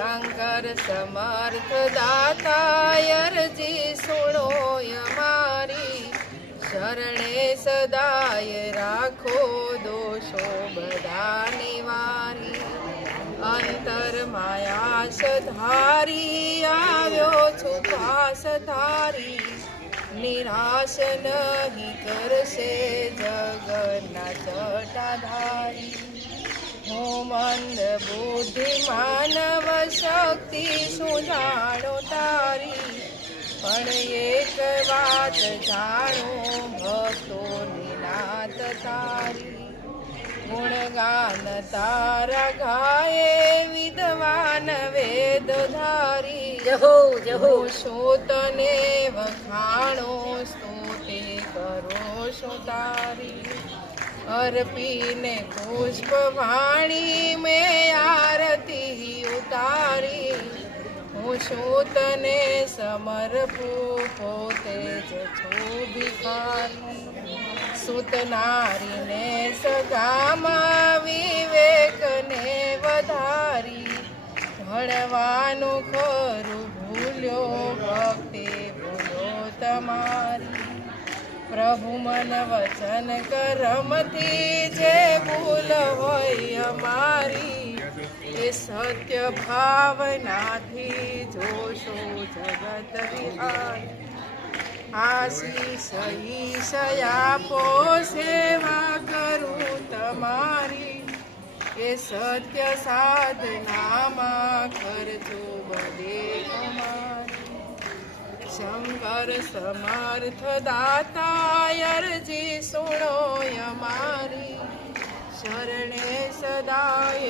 शंकर समर्थ दाता अर्जी सुनो यमारी शरणे सदाय राखो दोषो बधा निवारी अंतर माया सधारी आव्यो छु पास थारी निराश नहीं करशे जगन्ना जटाधारी હું મંદ બુદ્ધિ માનવ શક્તિ સુજાણો તારી પણ એક વાત જાણો ભક્તોની નાત તારી ગુણગાન તારા ગાયે વિદ્વાન વેદ ધારી જહો તને વખાણો સ્તુતિ કરો છો તારી अर्पीने पुष्प वाणी में आरती उतारी हूँ तने समर्पू पोते ज छू भिखारी सुत नारी ने सगामा विवेक ने वधारी भणवानु खरु भूल्यो भक्ति भूलो तमारी प्रभु मन वचन करमथी जे भूल होय अमारी ए सत्य भावनाथी जोशो जगत विहारी आशीष ईश आपो सेवा करूं तमारी ए सत्य साधनामा करजो बदे अमारी शंकर समर्थ दाता अर्जी सुनो यमारी शरणे सदाय